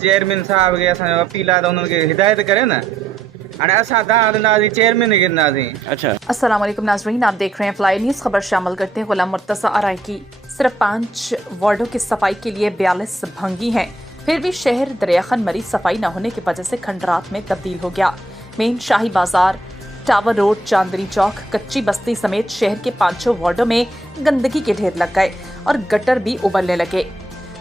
चेयरमैन साहब खे असांजो अपील आहे त उन्हनि खे हिदायत करे न। हाणे असां तव्हां हलंदासीं चेयरमैन खे गिरंदासीं। अच्छा, अस्सलाम वालेकुम नाज़रीन, आप देख रहे हैं फ्लाई न्यूज़। खबर शामिल करते हैं गुलाम मुर्तज़ा आरई की। सिर्फ 5 वार्डों की सफाई के लिए 42 भंगी हैं। फिर भी शहर दरियाखन मरीज सफाई न होने की वजह से खंडरात में तब्दील हो गया। मेन शाही बाजार, टावर रोड, चांदनी चौक, कच्ची बस्ती समेत शहर के 5-6 वार्डों में गंदगी के ढेर लग गए और गटर भी उबलने लगे।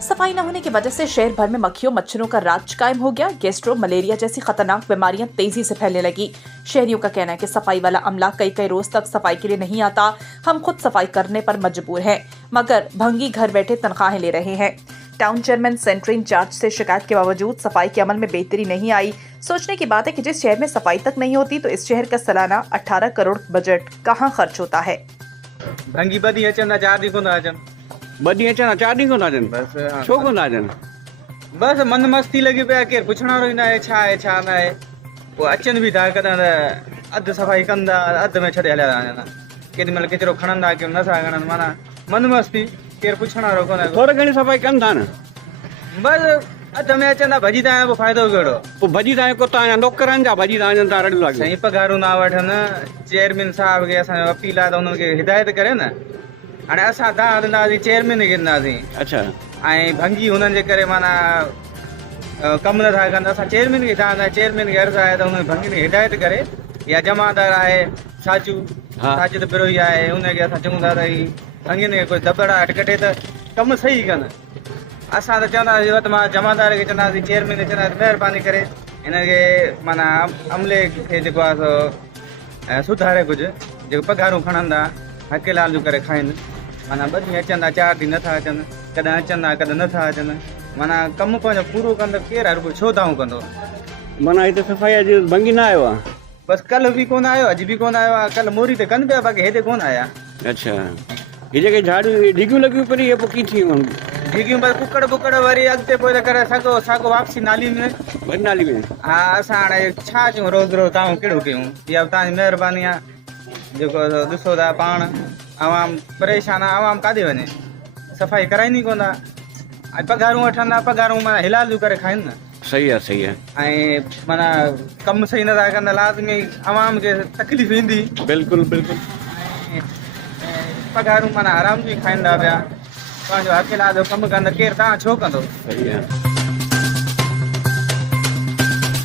सफाई न होने की वजह से शहर भर में मक्खियों मच्छरों का राज कायम हो गया। गैस्ट्रो मलेरिया जैसी खतरनाक बीमारियां तेजी से फैलने लगी। शहरियों का कहना है कि सफाई वाला अमला कई रोज तक सफाई के लिए नहीं आता। हम खुद सफाई करने पर मजबूर हैं, मगर भंगी घर बैठे तनख्वाहें ले रहे हैं। टाउन चेयरमैन सेंट्री इंचार्ज से शिकायत के बावजूद सफाई के अमल में बेहतरी नहीं आई। सोचने की बात है कि जिस शहर में सफाई तक नहीं होती तो इस शहर का सालाना 18 करोड़ बजट कहाँ खर्च होता है। भंगी बदी अचनि था, 4 ॾींहं कोन था अचनि। ॿ ॾींहं अचनि 4 ॾींहं कोन था अचनि। बसि छो कोन था अचनि? बसि मन मस्ती लॻी पिया, केरु पुछण वारो ई न आहे छा आहे छा न आहे। पोइ अचनि बि था, कॾहिं त अधु सफ़ाई कंदा, अधु में छॾे हलिया था वञनि। केॾी महिल किचिरो खणंदा, केॾी नथा खणनि, माना मन मस्ती, केरु पुछण वारो कोन्हे। थोरी घणी सफ़ाई कनि था न, बसि अधु में अचनि था, भॼी था वञनि, पोइ फ़ाइदो कहिड़ो। पोइ भॼी था को तव्हांजा नौकरनि जा भॼी था वञनि था रड़ियूं लॻी। साईं पघारूं न वठनि। चेयरमैन साहब खे असांजो अपील आहे त उन्हनि खे हिदायत करे न। हाणे असां तव्हां हलंदासीं चेयरमैन खे गिरंदासीं। अच्छा, ऐं भंगी हुननि जे करे माना कमु नथा कनि। असां चेयरमैन खे चवंदा, चेयरमैन खे अर्ज़ु आहे त हुन भंगी खे हिदायत करे, या जमादार आहे साचू, साजिद बिरोही आहे, हुनखे असां चऊं था त ही भंगियुनि खे कोई दॿड़ाहट कढे त कमु सही कनि। असां त चवंदासीं वटि मां जमादार खे चवंदासीं, चेयरमैन खे चवंदासीं महिरबानी करे हिनखे माना अमले खे जेको आहे सो सुधारे कुझु, जेको पघारूं खणंदा हक़ लाल जो करे खाइनि। माना 2 ॾींहं अचनि था, 4 ॾींहं नथा अचनि, कॾहिं अचनि था कॾहिं नथा अचनि। माना कमु पंहिंजो पूरो कंदो केरु हर कोई छो दाऊं कंदो। माना हिते सफ़ाई अॼु भंगी न आयो आहे। बसि कल्ह बि कोन आयो, अॼु बि कोन आयो आहे। कल्ह मोरी त कनि पिया, बाक़ी हेॾे कोन आया। अच्छा, हीअ जेके झाड़ियूं डिगियूं लॻियूं पई, इहे पोइ कीअं थी डिगियूं बसि कुकड़ बुकड़ वरी अॻिते पोइ त करे साॻो वापसी नाली में। वरी नाली में। हा, असां हाणे छा चऊं, रोज़ तव्हां कहिड़ो कयूं। इहा तव्हांजी महिरबानी आहे, जेको ॾिसो था पाण आवाम परेशान आहे। आवाम काॾे वञे, सफ़ाई कराईंदी कोन था। ऐं पघारूं वठंदा, पघारूं माना हिलाल जूं करे खाइनि न। सही आहे, सही आहे। ऐं माना कमु सही नथा कंदा, लाज़मी आवाम खे तकलीफ़ ईंदी। बिल्कुलु बिल्कुलु। ऐं पघारूं माना आराम जी खाईंदा पिया, पंहिंजो हक़ लाइ जो कमु कंदा, केरु तव्हां छो कंदो। सही आहे।